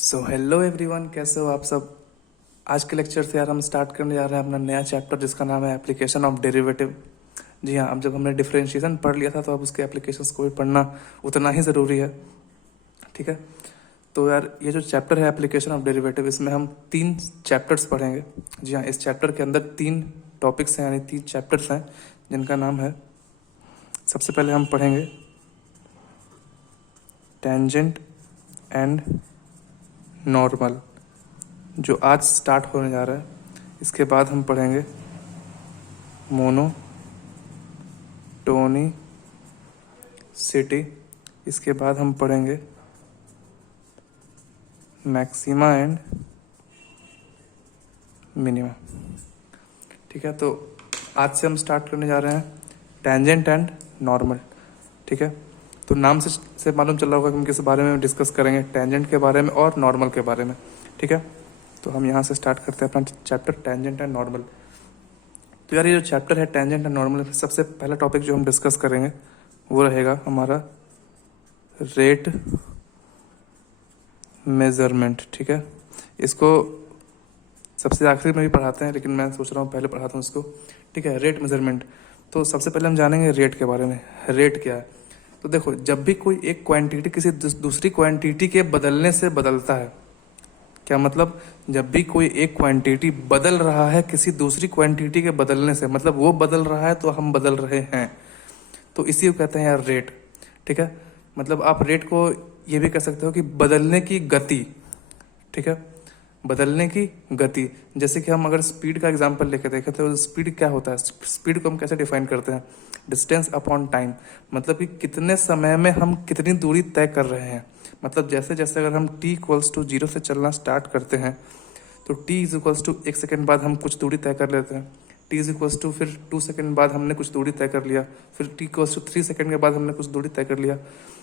So hello everyone, कैसे हो आप सब। आज के लेक्चर से यार हम स्टार्ट करने जा रहे हैं अपना नया चैप्टर जिसका नाम है एप्लीकेशन ऑफ डेरिवेटिव। जी हाँ, अब जब हमने डिफरेंशिएशन पढ़ लिया था तो अब उसके एप्लीकेशंस को भी पढ़ना उतना ही ज़रूरी है। ठीक है, तो यार ये जो चैप्टर है एप्लीकेशन ऑफ डेरिवेटिव, इसमें हम 3 चैप्टर्स पढ़ेंगे। जी हाँ, इस चैप्टर के अंदर 3 टॉपिक्स हैं, यानी 3 चैप्टर्स हैं जिनका नाम है, सबसे पहले हम पढ़ेंगे टेंजेंट एंड नॉर्मल, जो आज स्टार्ट होने जा रहा है। इसके बाद हम पढ़ेंगे मोनोटोनिसिटी। इसके बाद हम पढ़ेंगे मैक्सिमा एंड मिनिमा। ठीक है, तो आज से हम स्टार्ट करने जा रहे हैं टेंजेंट एंड नॉर्मल। ठीक है, तो नाम से मालूम चल रहा होगा कि हम किस बारे में डिस्कस करेंगे, टेंजेंट के बारे में और नॉर्मल के बारे में। ठीक है, तो हम यहाँ से स्टार्ट करते हैं अपना चैप्टर टेंजेंट एंड नॉर्मल। तो यार ये जो चैप्टर है टेंजेंट एंड नॉर्मल, सबसे पहला टॉपिक जो हम डिस्कस करेंगे वो रहेगा हमारा रेट मेजरमेंट। ठीक है, इसको सबसे आखिरी में भी पढ़ाते हैं, लेकिन मैं सोच रहा हूँ पहले पढ़ाता हूँ इसको। ठीक है, रेट मेजरमेंट। तो सबसे पहले हम जानेंगे रेट के बारे में। रेट क्या है? तो देखो, जब भी कोई एक क्वांटिटी किसी दूसरी क्वांटिटी के बदलने से बदलता है, क्या मतलब, जब भी कोई एक क्वांटिटी बदल रहा है किसी दूसरी क्वांटिटी के बदलने से, मतलब वो बदल रहा है तो हम बदल रहे हैं, तो इसी को कहते हैं यार रेट। ठीक है, मतलब आप रेट को ये भी कह सकते हो कि बदलने की गति। ठीक है, बदलने की गति। जैसे कि हम अगर स्पीड का एग्जांपल लेके देखें तो स्पीड क्या होता है, स्पीड को हम कैसे डिफाइन करते हैं? डिस्टेंस अपॉन टाइम, मतलब कि कितने समय में हम कितनी दूरी तय कर रहे हैं। मतलब जैसे जैसे अगर हम t इक्वल्स टू 0 से चलना स्टार्ट करते हैं तो t is equals to 1 second बाद हम कुछ दूरी तय कर लेते हैं, t इज इक्वल्स टू फिर 2 सेकेंड बाद हमने कुछ दूरी तय कर लिया, फिर t इक्वल्स टू 3 सेकेंड के बाद हमने कुछ दूरी तय कर लिया।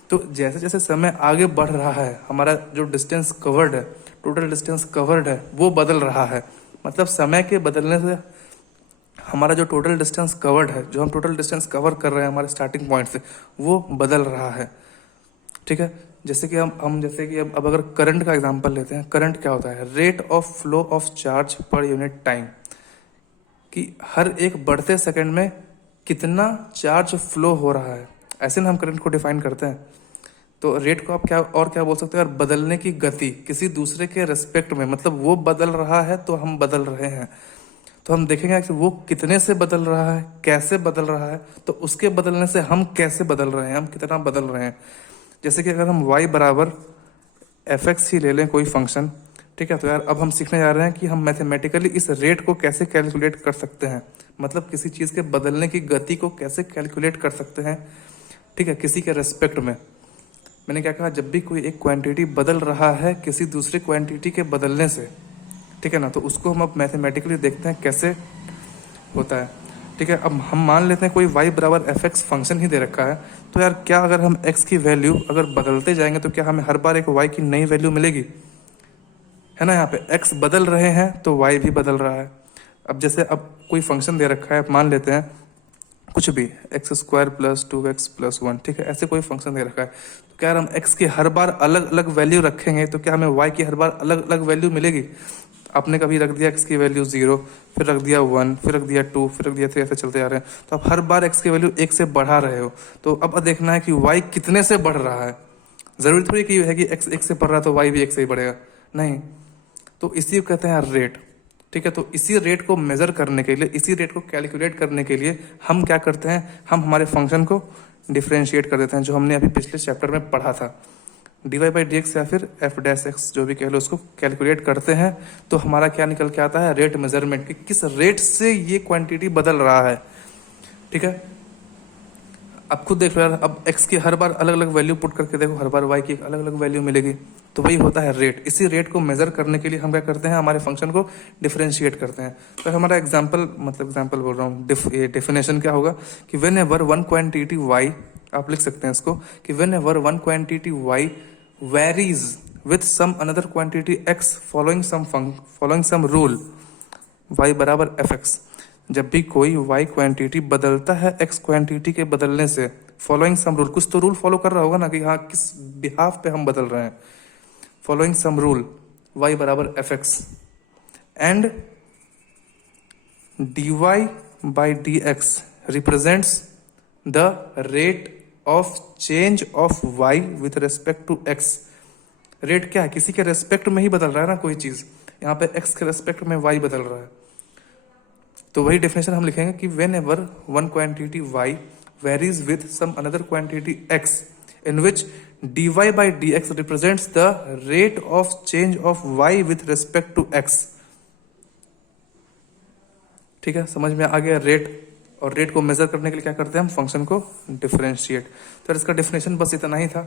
तो जैसे जैसे समय आगे बढ़ रहा है, हमारा जो डिस्टेंस कवर्ड है, टोटल डिस्टेंस कवर्ड है, वो बदल रहा है। मतलब समय के बदलने से हमारा जो टोटल डिस्टेंस कवर्ड है, जो हम टोटल डिस्टेंस कवर कर रहे हैं हमारे स्टार्टिंग पॉइंट से, वो बदल रहा है। ठीक है, जैसे कि हम जैसे कि अब अगर करंट का एग्जांपल लेते हैं, करंट क्या होता है? Rate of flow of charge per unit time, कि हर एक बढ़ते सेकंड में कितना चार्ज फ्लो हो रहा है, ऐसे ना हम करंट को डिफाइन करते हैं। तो रेट को आप क्या और क्या बोल सकते हैं यार? बदलने की गति किसी दूसरे के रेस्पेक्ट में, मतलब वो बदल रहा है तो हम बदल रहे हैं। तो हम देखेंगे कि वो कितने से बदल रहा है, कैसे बदल रहा है, तो उसके बदलने से हम कैसे बदल रहे हैं, हम कितना बदल रहे हैं। जैसे कि अगर हम y बराबर एफ एक्स ही ले लें कोई फंक्शन, ठीक है, तो यार अब हम सीखने जा रहे हैं कि हम मैथमेटिकली इस रेट को कैसे कैलकुलेट कर सकते हैं, मतलब किसी चीज़ के बदलने की गति को कैसे कैलकुलेट कर सकते हैं। ठीक है, किसी के रेस्पेक्ट में। मैंने क्या कहा? जब भी कोई एक क्वांटिटी बदल रहा है किसी दूसरी क्वांटिटी के बदलने से, ठीक है ना, तो उसको हम अब मैथमेटिकली देखते हैं कैसे होता है। ठीक है, अब हम मान लेते हैं कोई y बराबर एफ एक्स फंक्शन ही दे रखा है, तो यार क्या अगर हम x की वैल्यू अगर बदलते जाएंगे तो क्या हमें हर बार एक y की नई वैल्यू मिलेगी? है ना, यहाँ पे x बदल रहे हैं तो y भी बदल रहा है। अब जैसे अब कोई फंक्शन दे रखा है, मान लेते हैं कुछ भी x² प्लस 2x प्लस 1, ठीक है, ऐसे कोई फंक्शन दे रखा है, तो क्या यार हम x की हर बार अलग अलग वैल्यू रखेंगे तो क्या हमें y की हर बार अलग अलग वैल्यू मिलेगी? आपने कभी रख दिया x की वैल्यू 0, फिर रख दिया 1, फिर रख दिया 2, फिर रख दिया 3, ऐसे चलते जा रहे हैं, तो आप हर बार x की वैल्यू 1 से बढ़ा रहे हो। तो अब देखना है कि y कितने से बढ़ रहा है। जरूरी थोड़ी कि है कि x 1 से बढ़ रहा है तो y भी 1 से ही बढ़ेगा, नहीं। तो इसी को कहते हैं रेट। ठीक है, तो इसी रेट को मेजर करने के लिए, इसी रेट को कैलकुलेट करने के लिए हम क्या करते हैं, हम हमारे फंक्शन को डिफ्रेंशिएट कर देते हैं, जो हमने अभी पिछले चैप्टर में पढ़ा था। dy/dx या फिर f'(x) जो भी कह लो, उसको कैलकुलेट करते हैं तो हमारा क्या निकल के आता है? रेट मेजरमेंट, कि किस रेट से ये क्वांटिटी बदल रहा है। ठीक है, अब खुद देख लो यार, अब x की हर बार अलग अलग वैल्यू पुट करके देखो, हर बार y की अलग अलग वैल्यू मिलेगी, तो वही होता है रेट। इसी रेट को मेजर करने के लिए हम क्या करते हैं? हमारे फंक्शन को डिफरेंशिएट करते हैं। तो हमारा एग्जांपल, मतलब एग्जांपल बोल रहा हूँ, डेफिनेशन क्या होगा कि whenever one quantity y, आप लिख सकते हैं इसको कि whenever one quantity y varies with some another quantity x following some rule y बराबर एफ एक्स, जब भी कोई y क्वांटिटी बदलता है x क्वांटिटी के बदलने से, फॉलोइंग सम रूल, कुछ तो रूल फॉलो कर रहा होगा ना, कि हाँ किस बिहाफ पे हम बदल रहे हैं। फॉलोइंग सम रूल y बराबर f x and dy by dx represents the rate of change of y with respect to x। Rate क्या है, किसी के रेस्पेक्ट में ही बदल रहा है ना कोई चीज, यहाँ पे x के रेस्पेक्ट में y बदल रहा है। तो वही डेफिनेशन हम लिखेंगे कि whenever one quantity y varies with some another quantity x in which dy by dx represents the rate of change of y with respect to x। ठीक है, समझ में आ गया रेट। और रेट को मेजर करने के लिए क्या करते हैं हम, फंक्शन को डिफरेंशिएट। तो इसका डेफिनेशन बस इतना ही था।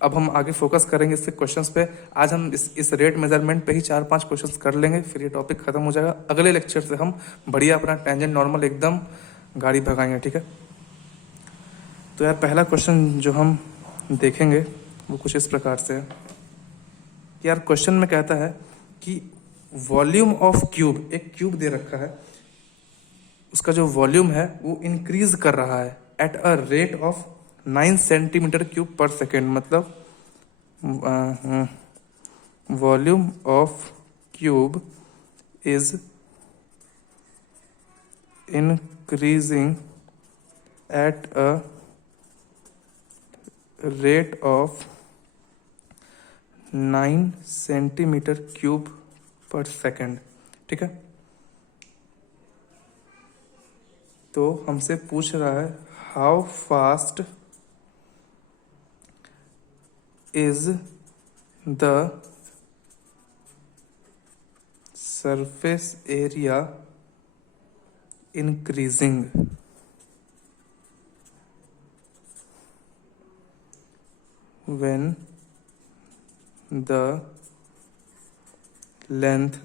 अब हम आगे फोकस करेंगे इसके क्वेश्चंस पे। आज हम इस रेट मेजरमेंट पे ही 4-5 क्वेश्चंस कर लेंगे, फिर ये टॉपिक खत्म हो जाएगा। अगले लेक्चर से हम बढ़िया अपना टेंजेंट नॉर्मल एकदम गाड़ी भगाएंगे। ठीक है, तो यार पहला क्वेश्चन जो हम देखेंगे वो कुछ इस प्रकार से है कि यार क्वेश्चन में कहता है कि वॉल्यूम ऑफ क्यूब, एक क्यूब दे रखा है, उसका जो वॉल्यूम है वो इंक्रीज कर रहा है at a rate of 9 centimetre cube per second. मतलब volume of cube is increasing at a rate of 9 centimetre cube per second. ठीक है, तो हमसे पूछ रहा है how fast is the surface area increasing. When the length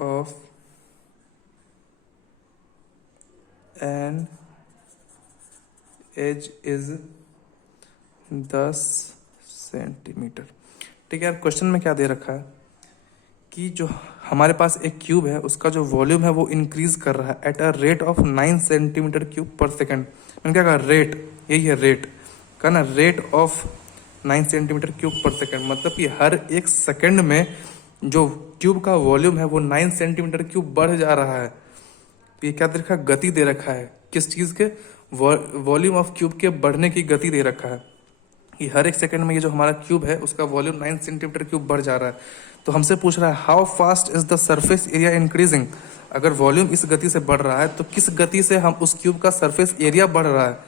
of an edge is 10 centimetre. ठीक है यार, क्वेश्चन में क्या दे रखा है कि जो हमारे पास एक क्यूब है उसका जो वॉल्यूम है वो इंक्रीज कर रहा है at a rate of 9 centimetre cube per second. मैंने क्या कहा, रेट, यही है रेट का ना, rate of 9 centimetre cube per second. मतलब कि हर एक सेकेंड में जो क्यूब का वॉल्यूम है वो 9 सेंटीमीटर क्यूब बढ़ जा रहा है। ये क्या दे रखा है, गति दे रखा है, किस चीज के, वॉल्यूम ऑफ क्यूब के बढ़ने की गति दे रखा है कि हर एक सेकंड में ये जो हमारा क्यूब है उसका वॉल्यूम 9 सेंटीमीटर क्यूब बढ़ जा रहा है। तो हमसे पूछ रहा है how fast is the surface area increasing. अगर वॉल्यूम इस गति से बढ़ रहा है तो किस गति से हम उस क्यूब का सरफेस एरिया बढ़ रहा है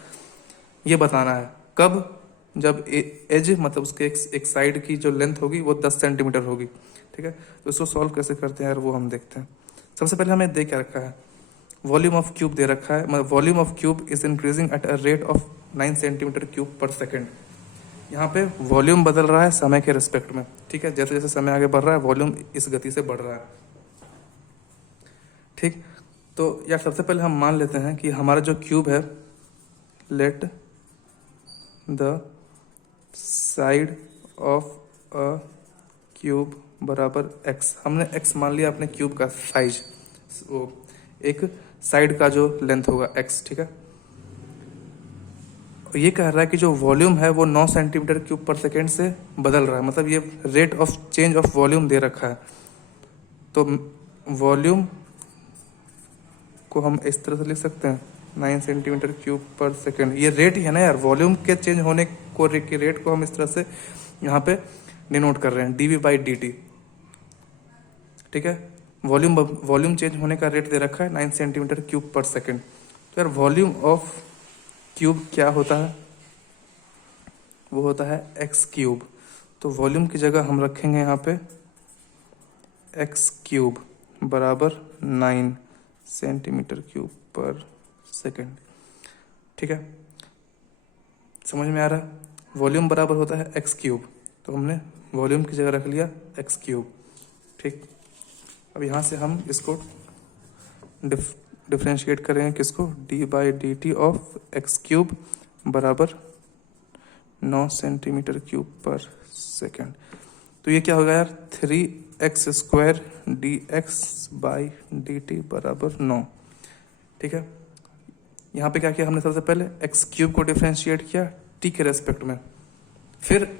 ये बताना है। कब, जब एज मतलब उसके एक साइड की जो लेंथ होगी वो 10 सेंटीमीटर होगी। ठीक है, तो इसको सॉल्व कैसे करते हैं यार वो हम देखते हैं। सबसे पहले हमें दे क्या रखा है, वॉल्यूम ऑफ क्यूब दे रखा है, मतलब volume of cube is increasing at a rate of 9 centimetre cube per second. यहाँ पे वॉल्यूम बदल रहा है समय के रिस्पेक्ट में। ठीक है, जैसे जैसे समय आगे बढ़ रहा है वॉल्यूम इस गति से बढ़ रहा है। ठीक, तो यार सबसे पहले हम मान लेते हैं कि हमारा जो क्यूब है, let the side of a cube बराबर x। हमने x मान लिया अपने क्यूब का साइज, वो एक साइड का जो लेंथ होगा x। ठीक है, ये कह रहा है कि जो वॉल्यूम है वो 9 सेंटीमीटर क्यूब पर सेकेंड से बदल रहा है, मतलब ये rate of change of volume दे रखा है। तो वॉल्यूम को हम इस तरह से लिख सकते हैं 9 सेंटीमीटर क्यूब पर सेकेंड। ये रेट ही है ना यार, वॉल्यूम के चेंज होने को के रेट को हम इस तरह से यहाँ पे डिनोट कर रहे हैं dv बाई dt। ठीक है, वॉल्यूम चेंज होने का रेट दे रखा है 9 सेंटीमीटर क्यूब पर सेकेंड। तो यार वॉल्यूम ऑफ क्यूब क्या होता है, वो होता है एक्स क्यूब। तो वॉल्यूम की जगह हम रखेंगे यहाँ पे एक्स क्यूब बराबर 9 सेंटीमीटर क्यूब पर सेकेंड। ठीक है, समझ में आ रहा है, वॉल्यूम बराबर होता है एक्स क्यूब, तो हमने वॉल्यूम की जगह रख लिया एक्स क्यूब। ठीक, अब यहाँ से हम इसको डिफ्रेंशिएट करेंगे किसको, D by d T of x cube बराबर 9 सेंटीमीटर क्यूब पर सेकेंड। तो ये क्या होगा यार, 3x square D x by d T बराबर 9। ठीक है, यहाँ पे क्या किया हमने, सबसे पहले एक्स क्यूब को डिफ्रेंशिएट किया टी के रेस्पेक्ट में, फिर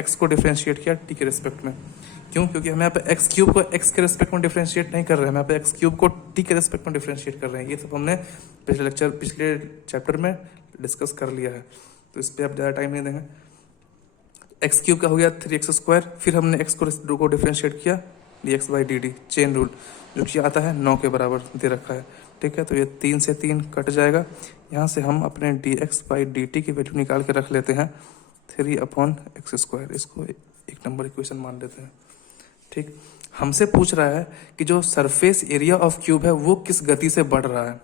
x को डिफरेंशिएट किया t के रिस्पेक्ट में। क्यों? क्योंकि हम यहाँ पे एक्स क्यूब को x के रिस्पेक्ट में डिफरेंशिएट नहीं कर रहे हैं, हम यहाँ पे एक्स क्यूब को t के रिस्पेक्ट में डिफरेंशिएट कर रहे हैं। ये सब हमने पिछले चैप्टर में डिस्कस कर लिया है, तो इस पर आप ज़्यादा टाइम नहीं देंगे। एक्स क्यूब का हो गया 3x², फिर हमने x को डिफरेंशिएट किया dx/dt, चेन रूल, जो कि आता है 9 के बराबर दे रखा है। ठीक है, तो ये 3 से 3 कट जाएगा। यहाँ से हम अपने dx/dt की वैल्यू निकाल के रख लेते हैं 3/x²। इसको एक नंबर इक्वेशन मान लेते हैं। ठीक, हमसे पूछ रहा है कि जो सरफेस एरिया ऑफ क्यूब है वो किस गति से बढ़ रहा है,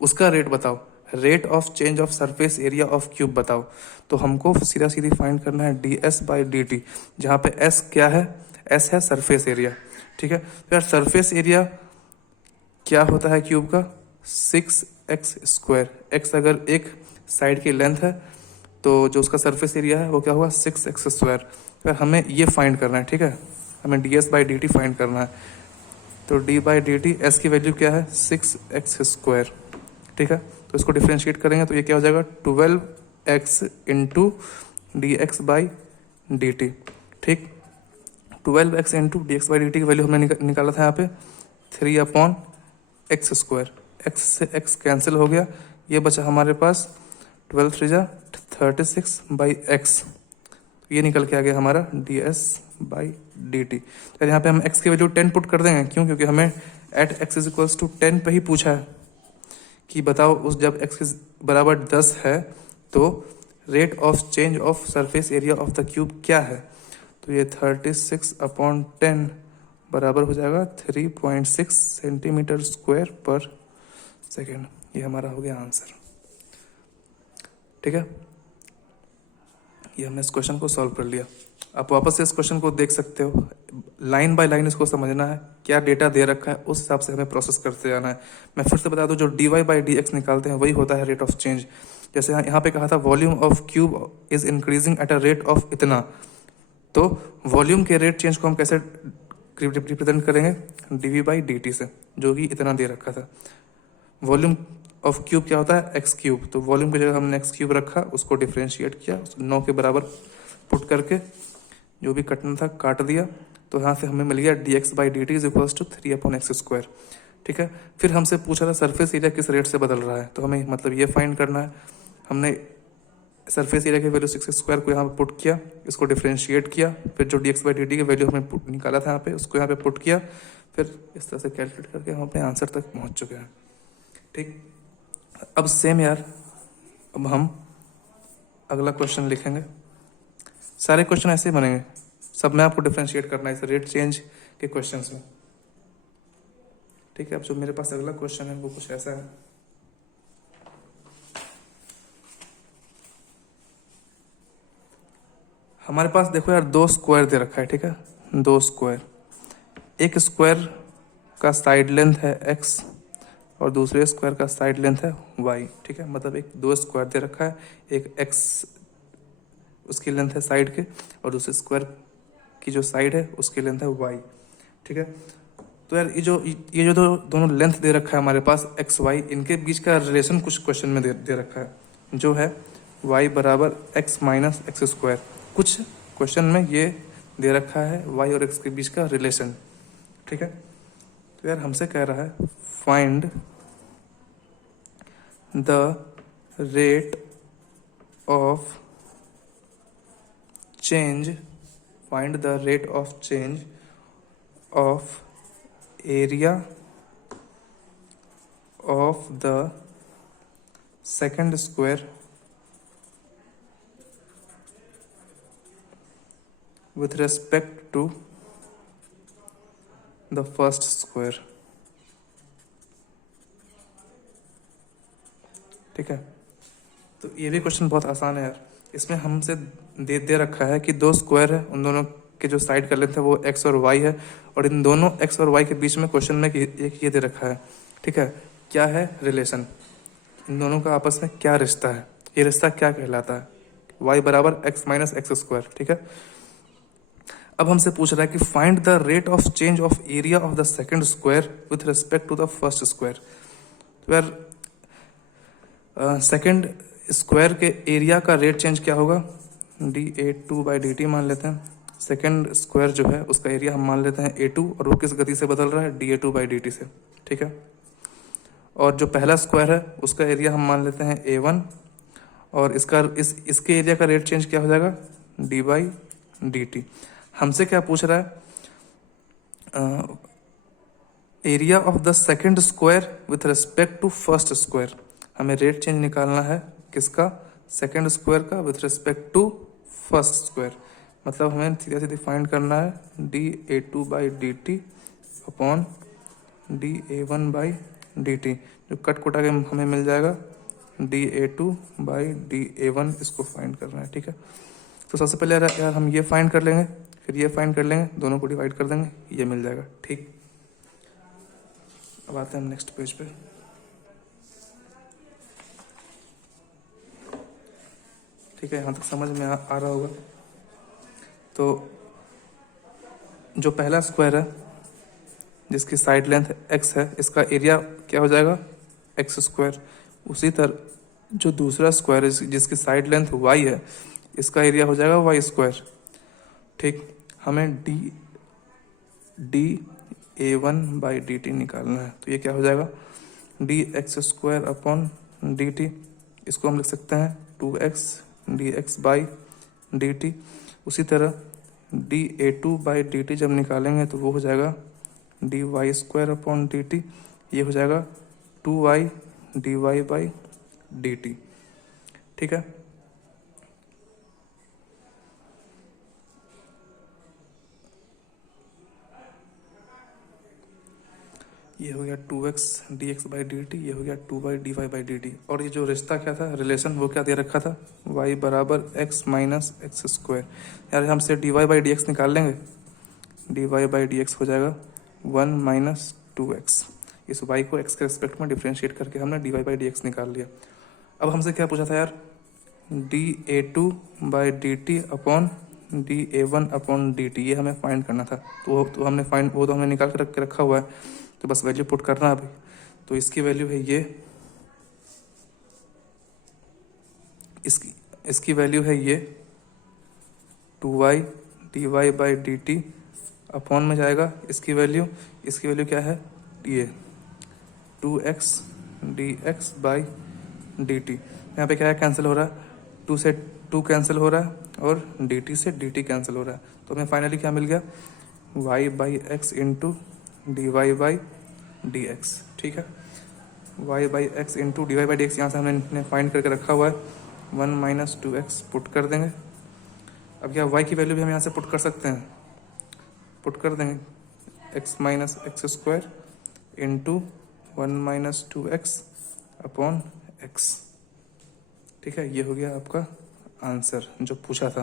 उसका रेट बताओ। Rate of change of surface area of cube बताओ। तो हमको सीधा सीधी फाइंड करना है ds/dt, जहाँ पे s क्या है, s है सरफेस एरिया। ठीक है, तो यार सरफेस एरिया क्या होता है क्यूब का, 6x²। x अगर एक साइड की लेंथ है तो जो उसका सरफेस एरिया है वो क्या हुआ, 6x²। फिर हमें ये फाइंड करना है। ठीक है, हमें ds/dt फाइंड करना है। तो d/dt s की वैल्यू क्या है, 6x²। ठीक है, तो इसको डिफरेंशिएट करेंगे तो ये क्या हो जाएगा, 12x इंटू dx/dt। ठीक, 12x इंटू dx/dt की वैल्यू हमने निकाला था यहाँ पे 3/x²। x से x कैंसिल हो गया, ये बचा हमारे पास 12 3 36/x। ये निकल के आ गया हमारा ds/dt। तो यहाँ पे हम x की वैल्यू 10 पुट कर देंगे। क्यों? क्योंकि हमें एट x = 10 पे ही पूछा है कि बताओ उस जब x बराबर 10 है तो rate of change of surface area of the cube क्या है। तो ये 36/10 बराबर हो जाएगा 3.6 cm²/सेकेंड। ये हमारा हो गया आंसर। ठीक है, ये हमने इस क्वेश्चन को सॉल्व कर लिया। आप वापस से इस क्वेश्चन को देख सकते हो, लाइन बाय लाइन इसको समझना है, क्या डेटा दे रखा है उस हिसाब से हमें प्रोसेस करते जाना है। मैं फिर से बता दूं, जो dy/dx निकालते हैं वही होता है रेट ऑफ चेंज। जैसे यहाँ पे कहा था volume of cube is increasing at a rate of इतना, तो वॉल्यूम के रेट चेंज को हम कैसे रिप्रेजेंट करेंगे, dv/dt से, जो कि इतना दे रखा था। वॉल्यूम ऑफ क्यूब क्या होता है, x³। तो वॉल्यूम की जगह हमने x³ रखा, उसको डिफरेंशिएट किया, 9 के बराबर पुट करके जो भी कटना था काट दिया। तो यहाँ से हमें मिल गया dx/dt = 3/x²। ठीक है, फिर हमसे पूछा था सरफेस एरिया किस रेट से बदल रहा है, तो हमें मतलब ये फाइंड करना है। हमने सरफेस एरिया की वैल्यू 6² को यहाँ पे पुट किया, इसको डिफरेंशिएट किया, फिर जो dx/dt की वैल्यू हमें निकाला था यहाँ पे उसको यहाँ पे पुट किया, फिर इस तरह से कैलकुलेट करके हम अपने आंसर तक पहुँच चुके हैं। ठीक, अब सेम यार, अब हम अगला क्वेश्चन लिखेंगे। सारे क्वेश्चन ऐसे ही बनेंगे, सब में आपको डिफरेंशिएट करना है इस रेट चेंज के क्वेश्चन में। ठीक है, अब जो मेरे पास अगला क्वेश्चन है वो कुछ ऐसा है। हमारे पास देखो यार 2 स्क्वायर दे रखा है। ठीक है, 2 स्क्वायर, एक स्क्वायर का साइड लेंथ है x और दूसरे स्क्वायर का साइड लेंथ है y। ठीक है, मतलब एक 2 स्क्वायर दे रखा है, एक x उसकी लेंथ है साइड के और दूसरे स्क्वायर की जो साइड है उसकी लेंथ है y। ठीक है, तो यार ये जो दोनों लेंथ दे रखा है हमारे पास x y, इनके बीच का रिलेशन कुछ क्वेश्चन में दे रखा है, जो है y = x - x²। कुछ क्वेश्चन में ये दे रखा है y और x के बीच का रिलेशन। ठीक है, तो यार हमसे कह रहा है find the rate of change, find the rate of change of area of the second square with respect to the first square। ठीक है, तो ये भी क्वेश्चन बहुत आसान है यार। इसमें हमसे दे रखा है कि 2 स्क्वायर है, उन दोनों के जो साइड का लेंथ है वो x और y है, और इन दोनों x और y के बीच में क्वेश्चन में एक ये दे रखा है। ठीक है, क्या है रिलेशन, इन दोनों का आपस में क्या रिश्ता है, ये रिश्ता क्या कहलाता है, y = x - x²। ठीक है, अब हमसे पूछ रहा है कि find the rate of change of area of the second square with respect to the first square. तो यार सेकंड स्क्वायर के एरिया का रेट चेंज क्या होगा, dA2/dt मान लेते हैं। सेकेंड स्क्वायर जो है उसका एरिया हम मान लेते हैं A2, और वो किस गति से बदल रहा है, dA2/dt से, ठीक है। और जो पहला स्क्वायर है उसका एरिया हम मान लेते हैं A1, और इसके एरिया का रेट चेंज क्या हो जाएगा, d/dt। हमसे क्या पूछ रहा है, area of the second square with respect to first square. हमें रेट चेंज निकालना है किसका, सेकेंड स्क्वायर का with respect to first square. मतलब हमें सीधा सीधा फाइंड करना है dA2/dt अपॉन dA1/dt, जो कट कोटा के हमें मिल जाएगा dA2/dA1, इसको फाइंड करना है, ठीक है। तो सबसे पहले यार हम ये फाइंड कर लेंगे, फिर ये फाइंड कर लेंगे, दोनों को डिवाइड कर देंगे, ये मिल जाएगा, ठीक। अब आते हैं हम नेक्स्ट पेज पे। ठीक है, यहाँ तक समझ में आ रहा होगा। तो जो पहला स्क्वायर है जिसकी साइड लेंथ x है, इसका एरिया क्या हो जाएगा, x²। उसी तरह जो दूसरा स्क्वायर है जिसकी साइड लेंथ y है, इसका एरिया हो जाएगा y², ठीक। हमें dA1/dt निकालना है, तो ये क्या हो जाएगा, dx² अपॉन dt। इसको हम लिख सकते हैं 2x dx/dt। उसी तरह dA2/dt जब निकालेंगे तो वो हो जाएगा dy² अपॉन dt। ये हो जाएगा 2y dy/dt, ठीक है। ये हो गया 2x dx/dt, ये हो गया 2y dy/dt। और ये जो रिश्ता क्या था, रिलेशन, वो क्या दे रखा था, y बराबर x माइनस x²। यार हमसे dy/dx निकाल लेंगे, dy/dx हो जाएगा 1 माइनस 2x। इस y को x के रिस्पेक्ट में डिफ्रेंशिएट करके हमने dy/dx निकाल लिया। अब हमसे क्या पूछा था यार, dA2/dt अपॉन dA1/dt, ये हमें फाइंड करना था। तो हमने निकाल के रखा हुआ है, तो बस वैल्यू पुट करना अभी। तो इसकी वैल्यू है ये, इसकी वैल्यू है ये 2y dy/dt अपॉन में जाएगा इसकी वैल्यू क्या है, ये 2x dx/dt। यहाँ पे क्या है, कैंसिल हो रहा है, 2 से 2 कैंसिल हो रहा है, और dt से dt कैंसिल हो रहा है। तो हमें फाइनली क्या मिल गया, y/x इंटू dy/dx, ठीक है। y/x इंटू dy/dx यहाँ से हमने फाइंड करके रखा हुआ है, 1 माइनस 2x पुट कर देंगे। अब क्या y की वैल्यू भी हम यहाँ से पुट कर सकते हैं, पुट कर देंगे, x minus x² into 1 minus 2x upon x, ठीक है। ये हो गया आपका आंसर जो पूछा था।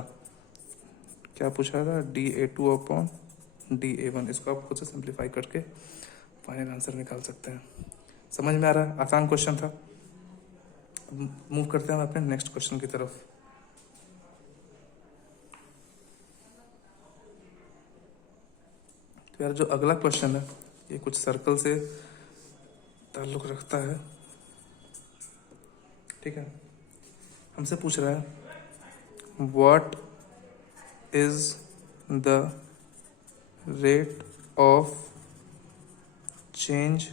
क्या पूछा था, dA2 अपॉन dA1। इसको आप खुद से सिंप्लीफाई करके फाइनल आंसर निकाल सकते हैं। समझ में आ रहा है, आसान क्वेश्चन था। मूव करते हैं हम अपने नेक्स्ट क्वेश्चन की तरफ। तो यार जो अगला क्वेश्चन है ये कुछ सर्कल से ताल्लुक रखता है, ठीक है। हमसे पूछ रहा है, what is the rate of change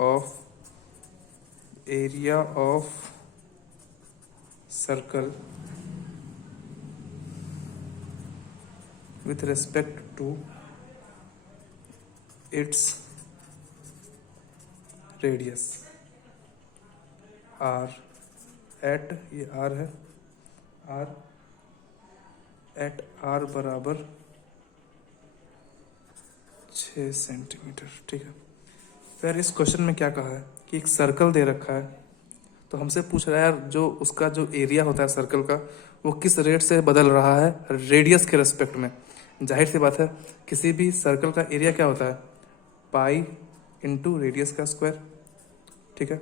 of area of circle with respect to its radius r at, ये r है, r at r बराबर 6 सेंटीमीटर, ठीक है। फिर इस क्वेश्चन में क्या कहा है कि एक सर्कल दे रखा है, तो हमसे पूछ रहा है यार जो उसका जो एरिया होता है सर्कल का, वो किस रेट से बदल रहा है रेडियस के रेस्पेक्ट में। जाहिर सी बात है, किसी भी सर्कल का एरिया क्या होता है, पाई इंटू रेडियस का स्क्वायर, ठीक है,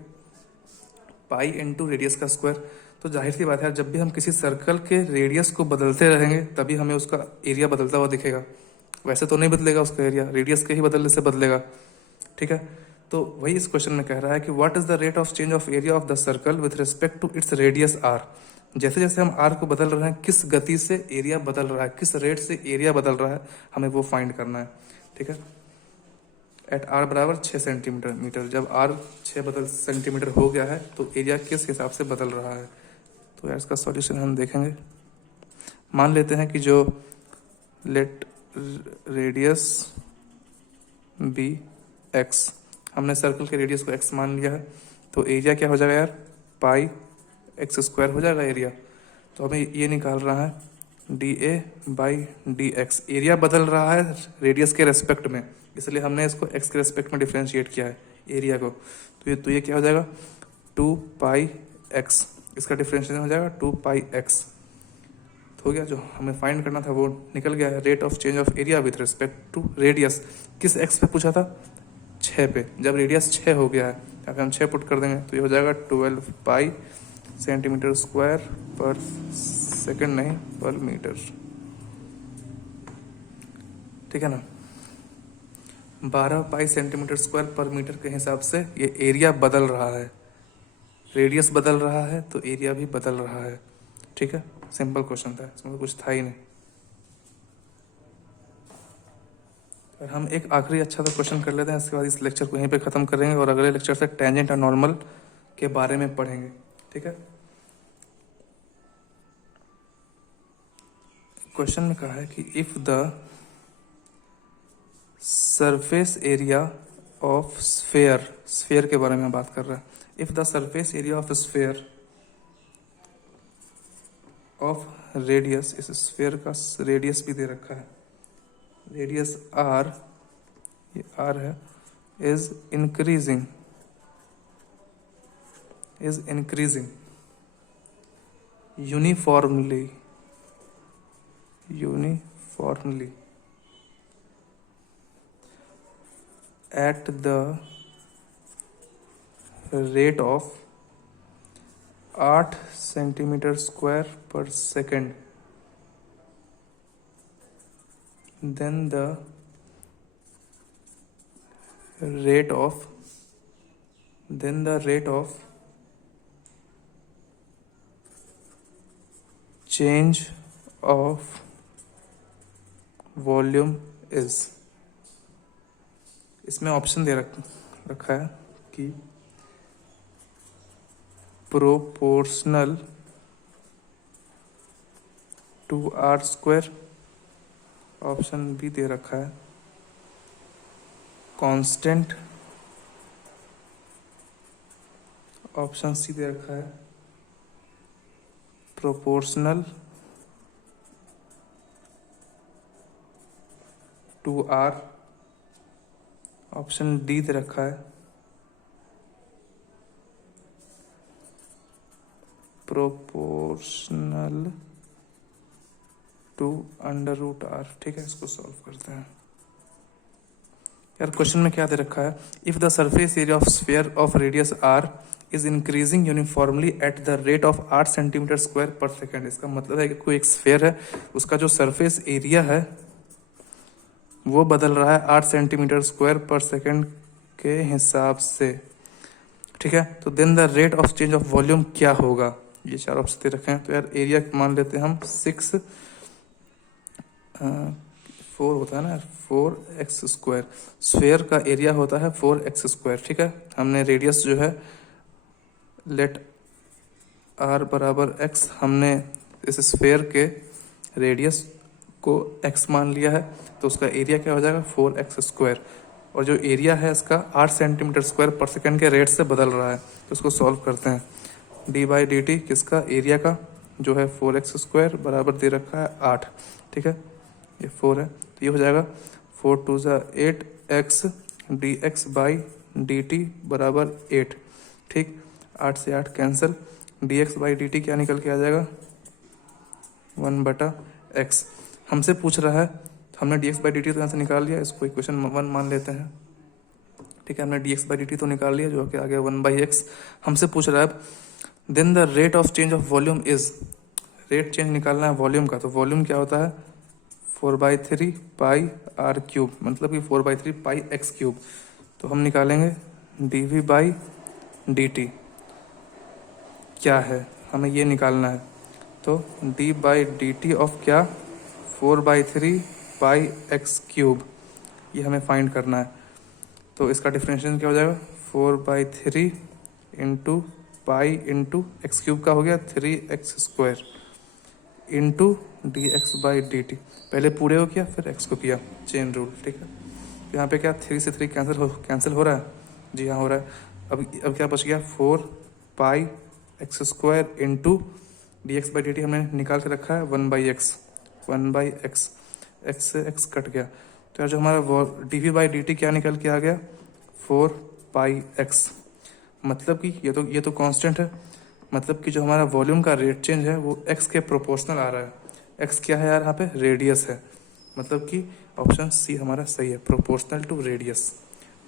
पाई इंटू रेडियस का स्क्वायर। तो जाहिर सी बात है, जब भी हम किसी सर्कल के रेडियस को बदलते रहेंगे तभी हमें उसका एरिया बदलता हुआ दिखेगा। वैसे तो नहीं बदलेगा उसका एरिया, रेडियस के ही बदलने से बदलेगा, ठीक है। तो वही इस क्वेश्चन में कह रहा है कि what is the rate of change of area of the circle with respect to its radius r. जैसे जैसे हम आर को बदल रहे हैं, किस गति से एरिया बदल रहा है, किस रेट से एरिया बदल रहा है, हमें वो फाइंड करना है। ठीक है, एट आर बराबर 6 सेंटीमीटर, जब आर 6 बदल सेंटीमीटर हो गया है तो एरिया किस हिसाब से बदल रहा है। तो यार इसका सॉल्यूशन हम देखेंगे। मान लेते हैं कि जो लेट रेडियस बी एक्स, हमने सर्कल के रेडियस को एक्स मान लिया है, तो एरिया क्या हो जाएगा यार, पाई एक्स स्क्वायर हो जाएगा एरिया। तो हमें ये निकाल रहा है D A by D x, area बदल रहा है रेडियस के रेस्पेक्ट में, इसलिए हमने इसको एक्स के रेस्पेक्ट में डिफ्रेंशिएट किया है एरिया को। तो ये क्या हो जाएगा, 2 पाई एक्स, इसका डिफ्रेंशिएशन हो जाएगा 2 पाई एक्स। तो हो गया, जो हमें फाइंड करना था वो निकल गया है। Rate of change of area with respect to radius, किस एक्स पे पूछा था, 6 पे। जब रेडियस 6 हो गया है, यहाँ पे हम 6 पुट कर देंगे तो ये हो जाएगा 12 पाई सेंटीमीटर स्क्वायर पर सेकंड, नहीं पर मीटर। ठीक है ना, 12 पाई सेंटीमीटर स्क्वायर पर मीटर के हिसाब से ये एरिया बदल रहा है, रेडियस बदल रहा है तो एरिया भी बदल रहा है। ठीक है, सिंपल क्वेश्चन था, इसमें कुछ था ही नहीं। और हम एक आखिरी अच्छा सा क्वेश्चन कर लेते हैं, इसके बाद इस लेक्चर को यहीं पे ख़त्म करेंगे और अगले लेक्चर से टेंजेंट और नॉर्मल के बारे में पढ़ेंगे। ठीक है, क्वेश्चन में कहा है कि if the surface area of sphere, sphere के बारे में बात कर रहा है, if the surface area of sphere of radius, इस स्फेयर का रेडियस भी दे रखा है, रेडियस आर, ये आर है, is increasing uniformly at the rate of 8 centimetre square पर second, then the rate of change of volume is. इसमें ऑप्शन दे रखा है कि proportional to R square, option B दे रखा है कांस्टेंट, ऑप्शन सी दे रखा है proportional to R, option D दे रखा है proportional to under root R. ठीक है, इसको सॉल्व करते हैं। यार क्वेश्चन में क्या दे रखा है, if the surface area of sphere of radius r is increasing uniformly at the rate of 8 centimetre square पर सेकेंड। इसका मतलब है कि कोई एक स्फीयर है, उसका जो सरफेस एरिया है वो बदल रहा है 8 सेंटीमीटर स्क्वायर पर सेकेंड के हिसाब से। ठीक है, तो then the rate of change of volume क्या होगा, ये 4 ऑप्शन दे रखे हैं। तो यार एरिया मान लेते हैं हम 4 होता है ना, 4x स्क्वायर, स्फेयर का एरिया होता है 4x स्क्वायर। ठीक है, हमने रेडियस जो है लेट r बराबर x, हमने इस स्फेयर के रेडियस को x मान लिया है, तो उसका एरिया क्या हो जाएगा 4x स्क्वायर, और जो एरिया है इसका 8 सेंटीमीटर स्क्वायर पर सेकंड के रेट से बदल रहा है। तो उसको सॉल्व करते हैं, डी बाई डी टी किसका, एरिया का जो है 4x स्क्वायर बराबर दे रखा है 8। ठीक है, ये 4 है, तो ये हो जाएगा 4 2 8x D x by d T बराबर 8। ठीक, 8 से 8 cancel, D x by d t क्या निकल के आ जाएगा 1/x। हमसे पूछ रहा है, हमने D x by d T तो यहाँ से निकाल लिया, इसको इक्वेशन 1 मान लेते हैं। ठीक है, हमने D x by d T तो निकाल लिया, जो कि आ गया 1/x। हमसे पूछ रहा है then the rate of change of volume is, rate change निकालना है वॉल्यूम का, तो वॉल्यूम क्या होता है 4/3 पाई आर क्यूब, मतलब कि 4/3 पाई एक्स क्यूब। तो हम निकालेंगे d v by d t क्या है, हमें ये निकालना है। तो d/dt ऑफ क्या 4/3 π(x³) ये हमें फाइंड करना है। तो इसका डिफरेंशिएशन क्या हो जाएगा 4/3 इंटू पाई इंटू x³ का हो गया 3x² इंटू dx/dt। पहले पूरे को किया फिर x को किया, चेन रूल, ठीक है। यहाँ पे क्या 3 से 3 कैंसिल हो रहा है, जी हाँ हो रहा है। अब क्या बच गया 4π(x² इंटू dx/dt हमने निकाल के रखा है 1/x, 1/x, x से x कट गया। तो यार जो हमारा dv/dt क्या निकल के आ गया 4πx। मतलब कि ये तो कांस्टेंट है, मतलब कि जो हमारा वॉल्यूम का रेट चेंज है वो x के प्रोपोर्शनल आ रहा है। x क्या है यार यहाँ पे रेडियस है, मतलब कि ऑप्शन सी हमारा सही है, proportional to radius.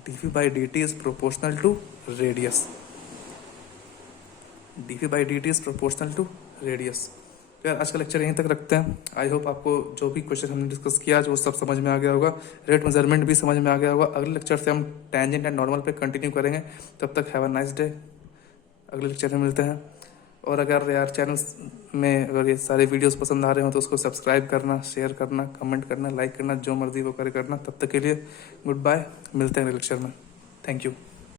dv/dt is proportional to radius, dv/dt is proportional to radius. तो यार आज का लेक्चर यहीं तक रखते हैं। आई होप आपको जो भी क्वेश्चन हमने डिस्कस किया आज वो सब समझ में आ गया होगा, रेट मेजरमेंट भी समझ में आ गया होगा। अगले लेक्चर से हम टेंजेंट एंड नॉर्मल पे कंटिन्यू करेंगे। तब तक हैव अ नाइस डे, अगले लेक्चर में मिलते हैं। और अगर यार चैनल में अगर ये सारे वीडियोस पसंद आ रहे हो तो उसको सब्सक्राइब करना, शेयर करना, कमेंट करना, लाइक करना, जो मर्जी वो करना। तब तक के लिए गुड बाय, मिलते हैं अगले लेक्चर में। Thank you.